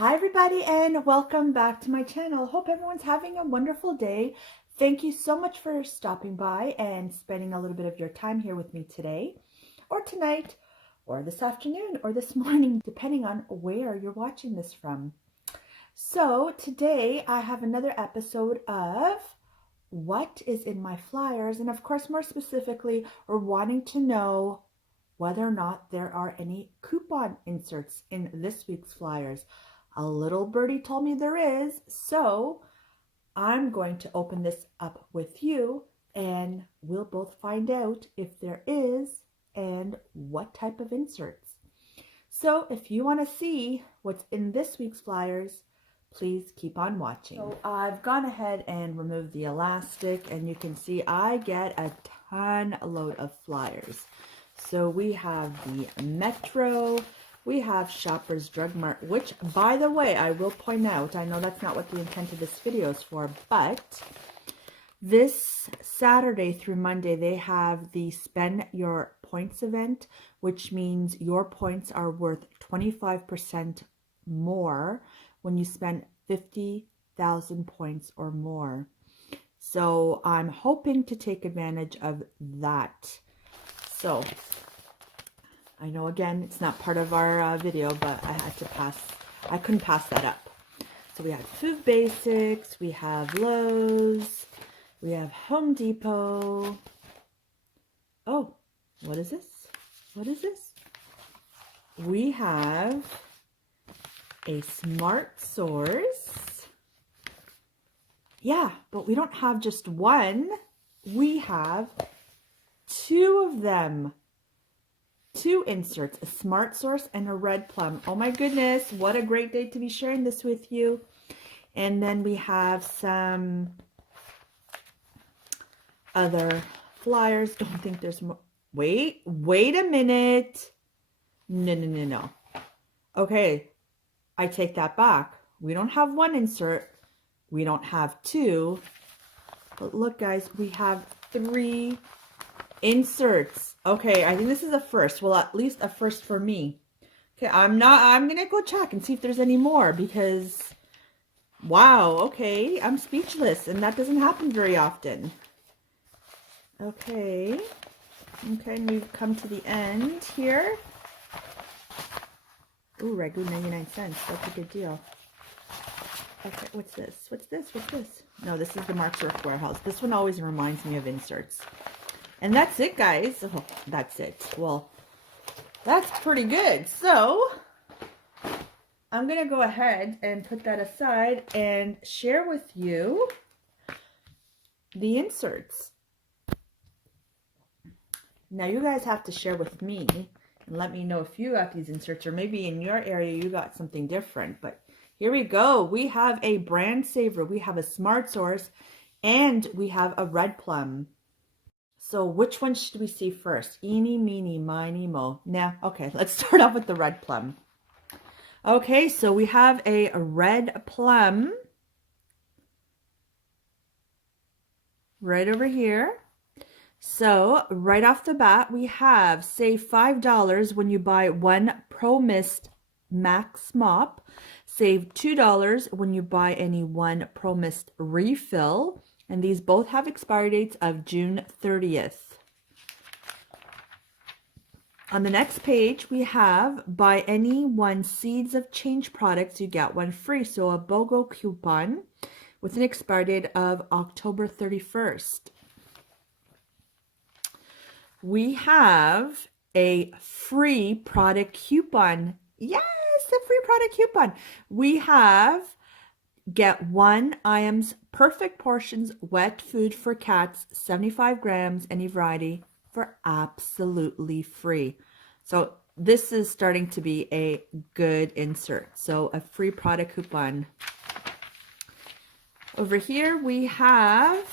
Hi everybody and welcome back to my channel. Hope everyone's having a wonderful day. Thank you so much for stopping by and spending a little bit of your time here with me today or tonight or this afternoon or this morning, depending on where you're watching this from. So today I have another episode of what is in my flyers, and of course more specifically we're wanting to know whether or not there are any coupon inserts in this week's flyers. A little birdie told me there is, so I'm going to open this up with you and we'll both find out if there is and what type of inserts. So if you want to see what's in this week's flyers, please keep on watching. So I've gone ahead and removed the elastic, and you can see I get a ton load of flyers. So we have the Metro, we have Shoppers Drug Mart, which, by the way, I will point out, I know that's not what the intent of this video is for, but this Saturday through Monday, they have the Spend Your Points event, which means your points are worth 25% more when you spend 50,000 points or more. So I'm hoping to take advantage of that. So I know, again, it's not part of our video, but I couldn't pass that up. So we have Food Basics, we have Lowe's, we have Home Depot. Oh, what is this? What is this? We have a Smart Source. Yeah, but we don't have just one. We have two of them. Two inserts, a Smart Source and a Red Plum. Oh my goodness, what a great day to be sharing this with you. And then we have some other flyers. Don't think there's more. Wait a minute. No. Okay, I take that back. We don't have one insert. We don't have two. But look, guys, we have three inserts. Okay, I think this is a first. Well, at least a first for me. Okay, I'm gonna go check and see if there's any more, because wow, okay, I'm speechless, and that doesn't happen very often. Okay, and we've come to the end here. Ooh, Ragu 99 cents. That's a good deal. Okay, what's this? What's this? No, this is the Mark's Work Warehouse. This one always reminds me of inserts. And that's it, guys. Oh, that's it. Well, that's pretty good. So I'm going to go ahead and put that aside and share with you the inserts. Now, you guys have to share with me and let me know if you got these inserts, or maybe in your area you got something different. But here we go. We have a Brand Saver, we have a Smart Source, and we have a Red Plum. So which one should we see first? Eeny, meeny, miny, mo. Nah, okay, let's start off with the Red Plum. Okay, so we have a Red Plum right over here. So right off the bat, we have save $5 when you buy one Pro Mist Max Mop. Save $2 when you buy any one Pro Mist refill. And these both have expiry dates of June 30th. On the next page, we have buy any one Seeds of Change products, you get one free. So a BOGO coupon with an expiry date of October 31st. We have a free product coupon. Yes, a free product coupon. We have get one Iams Perfect Portions wet food for cats, 75 grams, any variety, for absolutely free. So this is starting to be a good insert. So a free product coupon. Over here we have,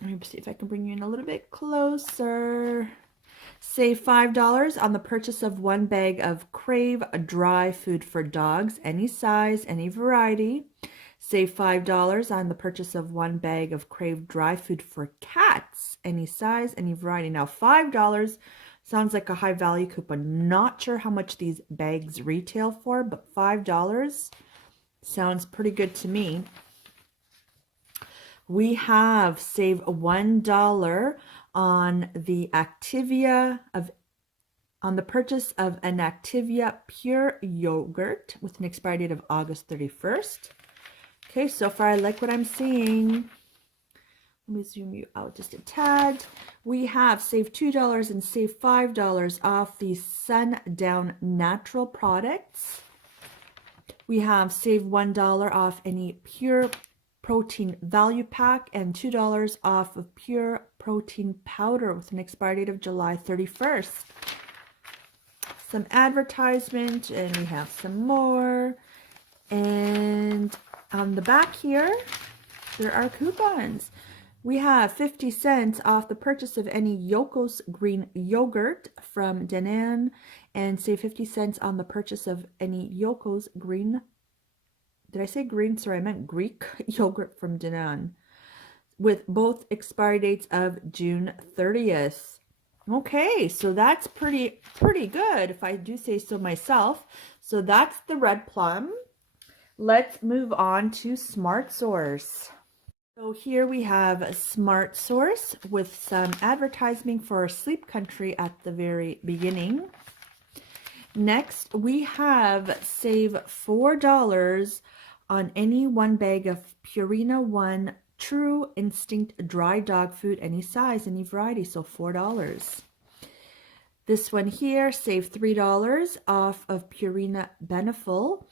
let me see if I can bring you in a little bit closer. Save $5 on the purchase of one bag of Crave dry food for dogs, any size, any variety. Save $5 on the purchase of one bag of Crave dry food for cats, any size, any variety. Now $5 Sounds like a high value coupon. Not sure how much these bags retail for, but $5 sounds pretty good to me. We have save $1 on the on the purchase of an Activia Pure Yogurt with an expiry date of August 31st. Okay, so far I like what I'm seeing. Let me zoom you out just a tad. We have save $2 and save $5 off the Sundown Natural products. We have save $1 off any Pure Protein Value Pack and $2 off of Pure Protein Powder with an expiry date of July 31st. Some advertisement, and we have some more. And on the back here, there are coupons. We have 50 cents off the purchase of any Yoko's Green Yogurt from Danone, and save 50 cents on the purchase of any Yoko's Green, did I say green? Sorry, I meant Greek yogurt from Danone, with both expiry dates of June 30th. Okay, so that's pretty good, if I do say so myself. So that's the Red Plum. Let's move on to Smart Source. So here we have Smart Source with some advertising for Sleep Country at the very beginning. Next, we have save $4 on any one bag of Purina One True Instinct dry dog food, any size, any variety, so $4. This one here, save $3 off of Purina Beneful.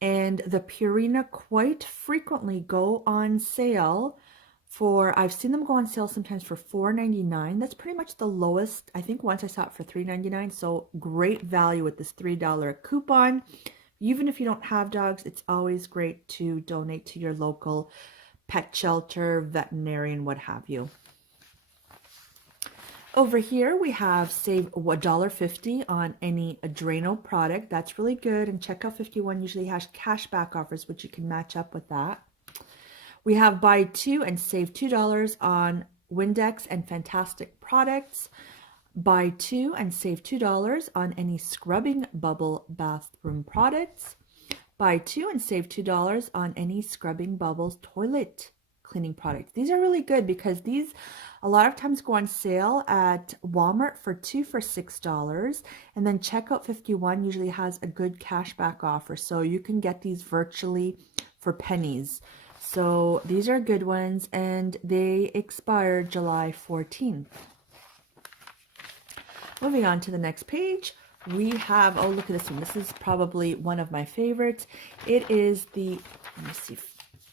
And the Purina quite frequently go on sale for, I've seen them go on sale sometimes for $4.99. That's pretty much the lowest. I think once I saw it for $3.99. So great value with this $3 coupon. Even if you don't have dogs, it's always great to donate to your local pet shelter, veterinarian, what have you. Over here, we have save $1.50 on any Drano product. That's really good. And Checkout 51 usually has cashback offers, which you can match up with that. We have buy two and save $2 on Windex and Fantastic products. Buy two and save $2 on any scrubbing bubble bathroom products. Buy two and save $2 on any scrubbing bubbles toilet cleaning products. These are really good because these a lot of times go on sale at Walmart for two for $6, and then Checkout 51 usually has a good cashback offer, so you can get these virtually for pennies. So these are good ones, and they expire July 14th. Moving on to the next page, we have, oh, look at this one. This is probably one of my favorites. It is the, let me see,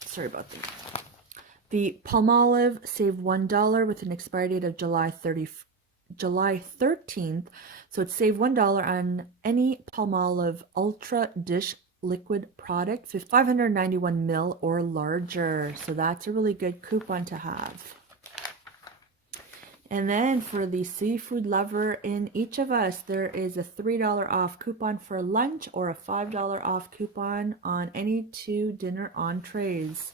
sorry about that. The Palmolive save $1 with an expiry date of July 13th. So it's save $1 on any Palmolive Ultra Dish Liquid product, 591 ml or larger. So that's a really good coupon to have. And then for the seafood lover in each of us, there is a $3 off coupon for lunch or a $5 off coupon on any 2 dinner entrees.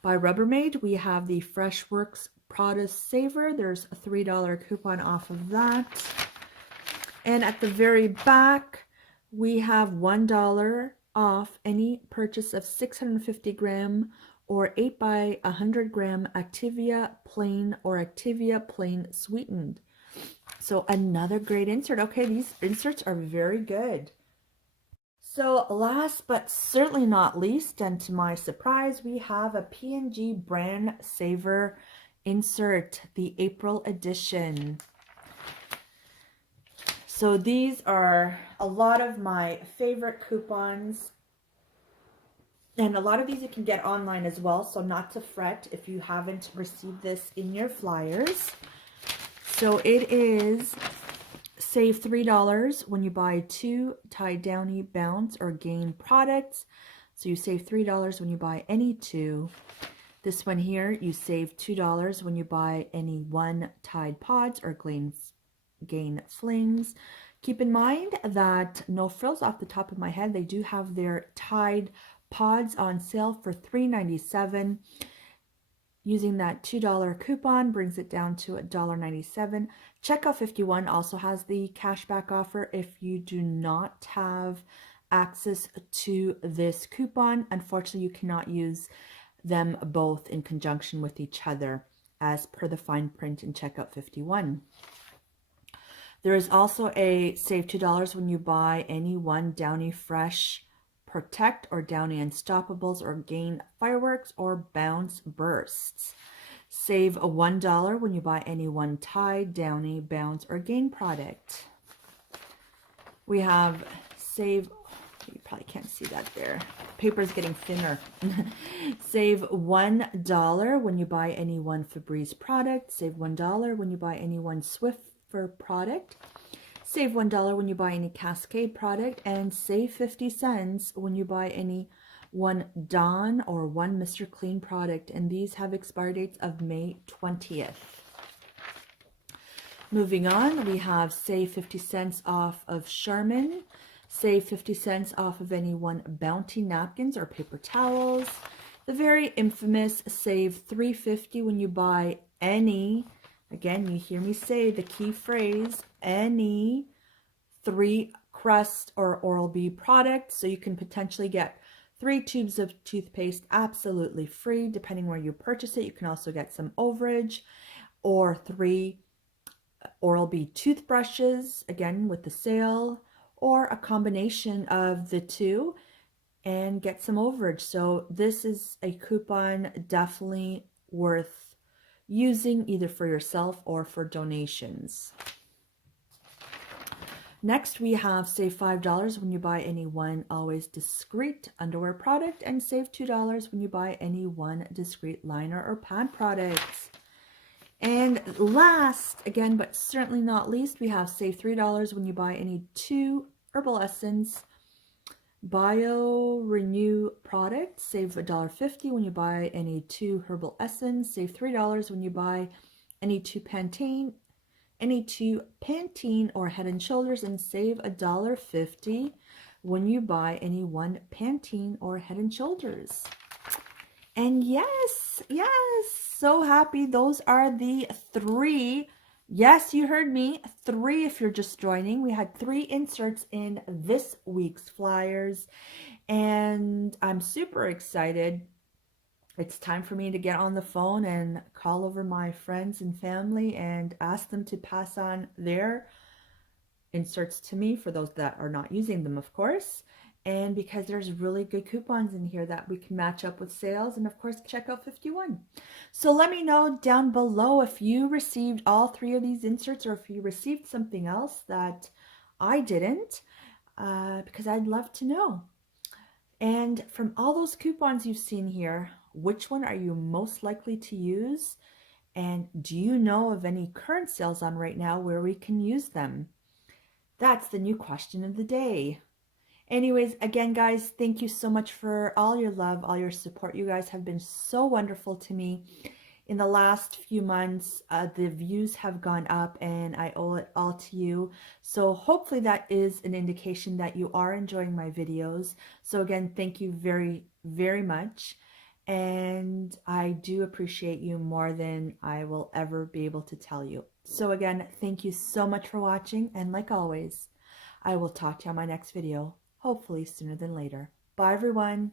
By Rubbermaid, we have the Freshworks Produce Saver. There's a $3 coupon off of that. And at the very back, we have $1 off any purchase of 650 gram or 8 by 100 gram Activia Plain or Activia Plain Sweetened. So another great insert. Okay, these inserts are very good. So last but certainly not least, and to my surprise, we have a P&G Brand Saver insert, the April edition. So these are a lot of my favorite coupons. And a lot of these you can get online as well, so not to fret if you haven't received this in your flyers. So it is save $3 when you buy 2 Tide Downy Bounce or Gain products. So you save $3 when you buy any 2. This one here, you save $2 when you buy any 1 Tide Pods or Gain Flings. Keep in mind that no frills off the top of my head. They do have their Tide Pods on sale for $3.97. Using that $2 coupon brings it down to $1.97. Checkout 51 also has the cashback offer. If you do not have access to this coupon, unfortunately you cannot use them both in conjunction with each other as per the fine print in checkout 51. There is also a save $2 when you buy any one Downy Fresh Protect or Downy Unstoppables or Gain Fireworks or Bounce Bursts. Save $1 when you buy any one Tide, Downy, Bounce, or Gain product. We have save, you probably can't see that there. Paper's getting thinner. Save $1 when you buy any one Febreze product. Save $1 when you buy any one Swiffer product. Save $1 when you buy any Cascade product, and save 50 cents when you buy any one Dawn or one Mr. Clean product, and these have expiry dates of May 20th. Moving on, we have save 50 cents off of Charmin, save 50 cents off of any one Bounty napkins or paper towels, the very infamous save $3.50 when you buy any, again, you hear me say the key phrase, any 3 Crest or Oral-B product. So you can potentially get 3 tubes of toothpaste absolutely free, depending where you purchase it. You can also get some overage, or 3 Oral-B toothbrushes, again with the sale, or a combination of the two and get some overage. So this is a coupon definitely worth using either for yourself or for donations. Next, we have save $5 when you buy any one Always Discreet underwear product, and save $2 when you buy any one Discreet liner or pad products. And last, again, but certainly not least, we have save $3 when you buy any 2 Herbal Essence Bio Renew products. Save $1.50 when you buy any 2 Herbal Essence. Save $3 when you buy any 2 Pantene or Head and Shoulders, and save $1.50 when you buy any one Pantene or Head and Shoulders. And yes, so happy. Those are the 3. Yes, you heard me. 3 if you're just joining. We had 3 inserts in this week's flyers, and I'm super excited. It's time for me to get on the phone and call over my friends and family and ask them to pass on their inserts to me, for those that are not using them, of course. And because there's really good coupons in here that we can match up with sales, and of course checkout 51. So let me know down below if you received all 3 of these inserts, or if you received something else that I didn't, because I'd love to know. And from all those coupons you've seen here, which one are you most likely to use? And do you know of any current sales on right now where we can use them? That's the new question of the day. Anyways, again, guys, thank you so much for all your love, all your support. You guys have been so wonderful to me. In the last few months, the views have gone up, and I owe it all to you. So hopefully that is an indication that you are enjoying my videos. So again, thank you very, very much. And I do appreciate you more than I will ever be able to tell you. So again, thank you so much for watching. And like always, I will talk to you on my next video, hopefully sooner than later. Bye, everyone.